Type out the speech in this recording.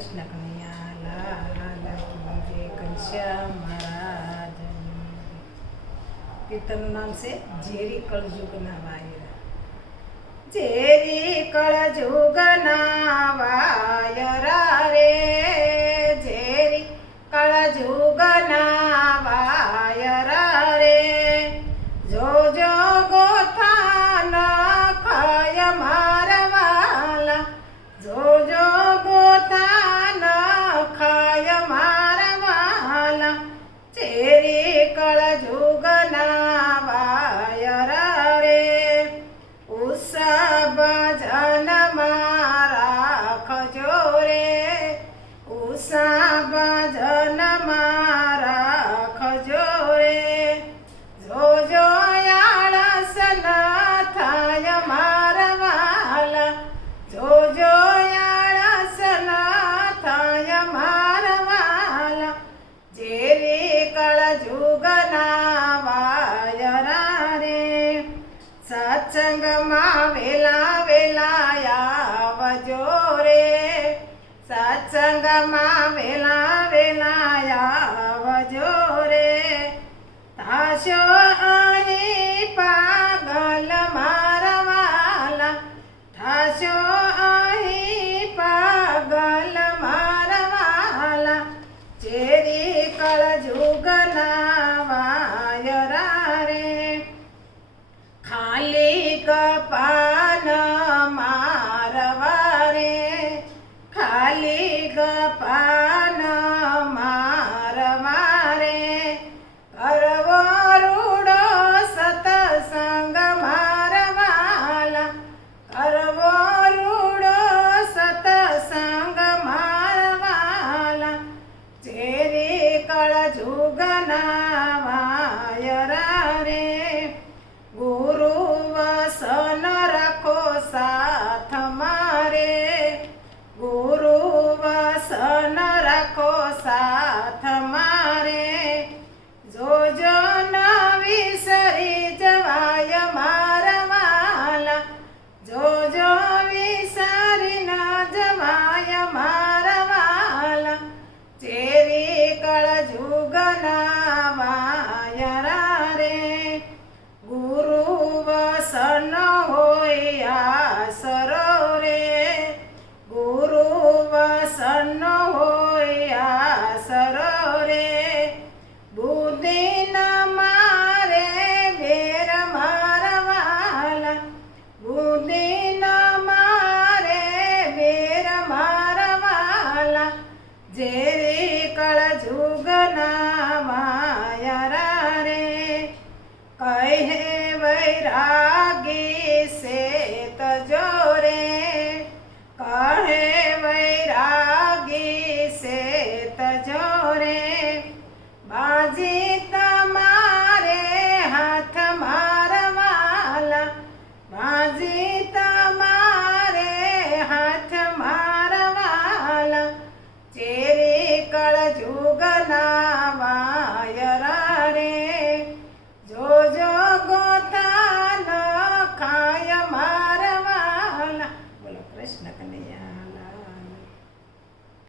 કૃષ્ણ કનૈયા લાલ કી જય ઘનશ્યામ મહારાજની કીર્તનનું નામ છે ઝેરી કળજુગના વાયરા. ઝેરી કળજુગના વાયરા રે, ઝેરી કળજુગના વાયરા રે, જોજો ગોથા ન ખાય મારા વાલા, જોજો ગોથા ન ખાય મારા વાલા, ઝેરી કળજુગના વાયરા રે, ઉષા ભજન મારા ખજો રે, ઉષા ભજન મારા ખજો રે, જોજો આળસ ન થાય મારા વાલા, જોજો આળસ ન થાય મારા વાલા, ઝેરી કળજુગના વાયરા રે, સત્સંગમાં વેલા વેલા આવજો રે, સત્સંગમાં વેલા વેલા આવજો રે, થાશો અહીં પાગલ મારા વાલા, થાશો અહીં પાગલ મારા વાલા, ઝેરી કળજુગના વાયરા રે, ખાલી કપાન મારવા રે, ખાલી કપાન મારવા રે, કરવો રૂડો સતસંગ મારા વાલા, કરવો રૂડો સતસંગ મારા વાલા, ઝેરી કળજુગના વાયરા રે, ગુરુ વસન રાખો સાથ મારે, ગુરુ વસન રાખો સાથ મારે, જોજો ન વિસરી જવાય મારા વાલા, જોજો વિસરી ન જવાય મારા વાલા, ઝેરી કળજુગના વાયરા રે, ગુરુ વસન હોય આસરો રે, ગુરુ વસન હોય આસરો રે, બુદ્ધિ ન મારે બેર મારા વાલા, બુદ્ધિ ન મારે બેર મારા વાલા, જે